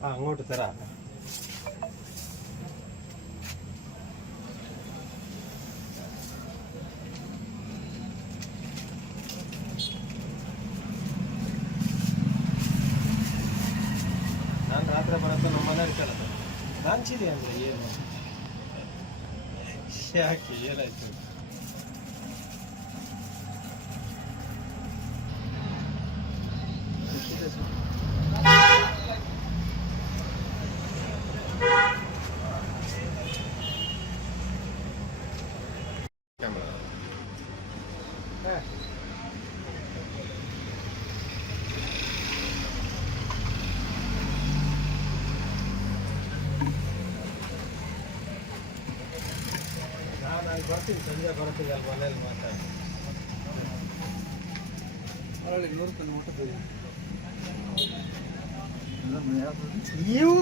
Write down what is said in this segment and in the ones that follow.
ആ അങ്ങോട്ട് തരാം ನಾನು ರಾತ್ರಿ ಬರೋದು ನಮ್ಮ ಮನೆ ಕೇಳೋದು ನಾಂಚಿದೆ ಅಂದ್ರೆ ಏನು ಯಾಕೆ ಏನಾಯ್ತು ಹಾ. ನಾನು ಅಲ್ಲಿ ಬರ್ತೀನಿ ಸಂಜೆ ಬರ್ತೀನಿ ಅಲ್ಲಿ ಮನೇಲಿ ಮಾತಾಡಿ ನೀವು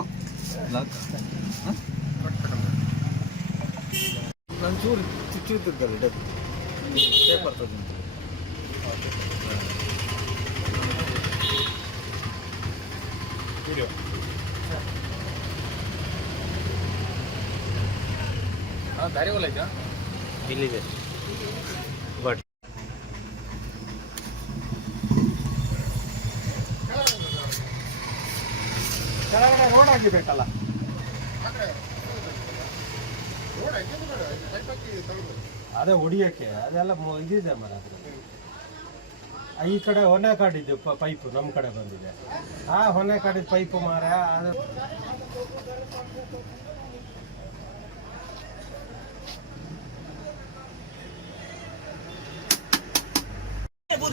ನಾನು ಚೂರು ಚುಚ್ಚುತ್ತಿದ್ದಲ್ಲ ಡಬ್ಬಿ ಪೇಪರ್ ತಗೊಂಡು ವಿಡಿಯೋ ಹಾಂ ದಾರಿ ಹೊಲ ಆಯ್ತಾ ಇಲ್ಲಿದೆ. ಬಟ್ ಕೆಳಗಡೆ ರೋಡ್ ಆಗಿಬೇಕಲ್ಲ ಅದೇ ಹೊಡಿಯಕ್ಕೆ ಅದೆಲ್ಲ ಇದಿದೆ ಮರ ಅದ್ರಲ್ಲಿ. ಆ, ಈ ಕಡೆ ಹೊನೆ ಕಾಡಿದ್ದು ಪೈಪು ನಮ್ಮ ಕಡೆ ಬಂದಿದೆ ಆ ಹೊನೆ ಕಾಡಿದ ಪೈಪು ಮಾರ ಅದು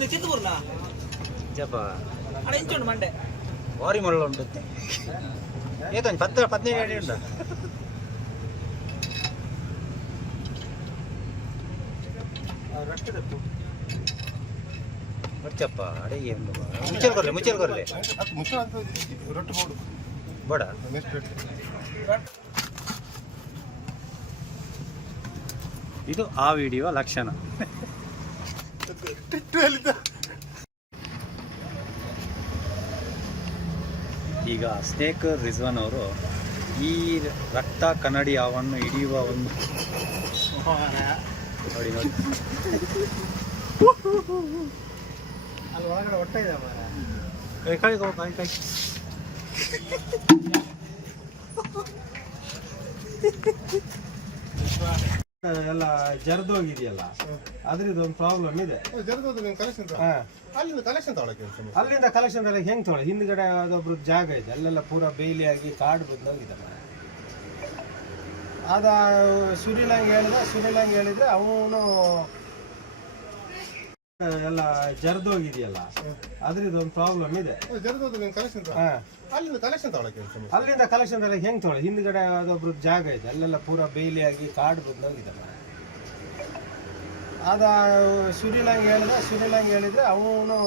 ಚಿತ್ತೂರ್ನ ಜಪ ಅಡ ಇಂಚುಂಡು ಮಂಡೆ ಭಾರಿ ಮಳ್ಳ ಉಂಟು ಏತೊಂದು ಪತ್ತ ಪದಿನೈದು ಅಡಿ ಉಂಟ ರೊಟ್ಟದ ಬರ್ಚಪ್ಪ ಅಡೆ ಏನು? ಮುಚ್ಚಲ್ ಕೊರ್ಲೆ ಮುಚ್ಚಲ್ ರೊಟ್ಟು ಬೋಡು. ಬೇಡ ಇದು ಆ ವಿಡಿಯೋ ಲಕ್ಷಣ. ಈಗ ಸ್ನೇಕ್ ರಿಜ್ವಾನ್ ಅವರು ಈ ರಕ್ತ ಕನ್ನಡಿ ಅವನ್ನು ಹಿಡಿಯುವ ಒಂದು ನೋಡಿ ನೋಡಿ. ಅಲ್ಲಿ ಒಳಗಡೆ ಹೊಟ್ಟೆ ಇದೆ ಕೈ ಕೈ ಕೈ ಕೈ. ಎಲ್ಲ ಜರ್ದೋಗಿದೆಯಲ್ಲ ಅದ್ರದ್ದು ಒಂದು ಪ್ರಾಬ್ಲಮ್ ಇದೆ. ಹಾ. ಅಲ್ಲಿಂದ ಕಲೆಕ್ಷನ್ ತಗೊಳಕ್ಕೆ ಸಮಸ್ಯೆ ಅಲ್ಲಿಂದ ಕಲೆಕ್ಷನ್ ಎಲ್ಲ ಹೆಂಗ್ ತೊಳೆ ಹಿಂದ್ಗಡೆ ಅದೊಬ್ರು ಜಾಗ ಇದೆ ಅಲ್ಲೆಲ್ಲ ಪೂರ ಬೇಲಿ ಆಗಿ ಕಾಡು ಬಂದೋಗಿದೆ ಹೋಗಿದೆ ಅದ ಸುರಿಲಂಗ್ ಹೇಳಿದ ಸುರಿಲಂಗ್ ಹೇಳಿದ್ರೆ ಅವನು ಎಲ್ಲ ಜರ್ದೋಗಿದೆಯಲ್ಲ. ಅದ್ರದ್ದು ಒಂದು ಪ್ರಾಬ್ಲಮ್ ಇದೆ. ಅಲ್ಲಿಂದ ಕಲೆಕ್ಷನ್ ತಗೊಳಕ್ಕೆ ಸಮಸ್ಯೆ? ಅಲ್ಲಿಂದ ಕಲೆಕ್ಷನ್ ಎಲ್ಲ ಹೆಂಗ್ ತೊಳೆ ಹಿಂದ್ಗಡೆ ಅದೊಬ್ರು ಜಾಗ ಇದೆ ಅಲ್ಲೆಲ್ಲ ಪೂರ ಬೇಲಿ ಆಗಿ ಕಾಡು ಬಂದೋಗಿದೆ ಮರ. ಅದ ಸುರಿಲಂಗ್ ಹೇಳಿದ್ರೆ ಸುರಿಲಂಗ್ ಹೇಳಿದ್ರೆ ಅವನು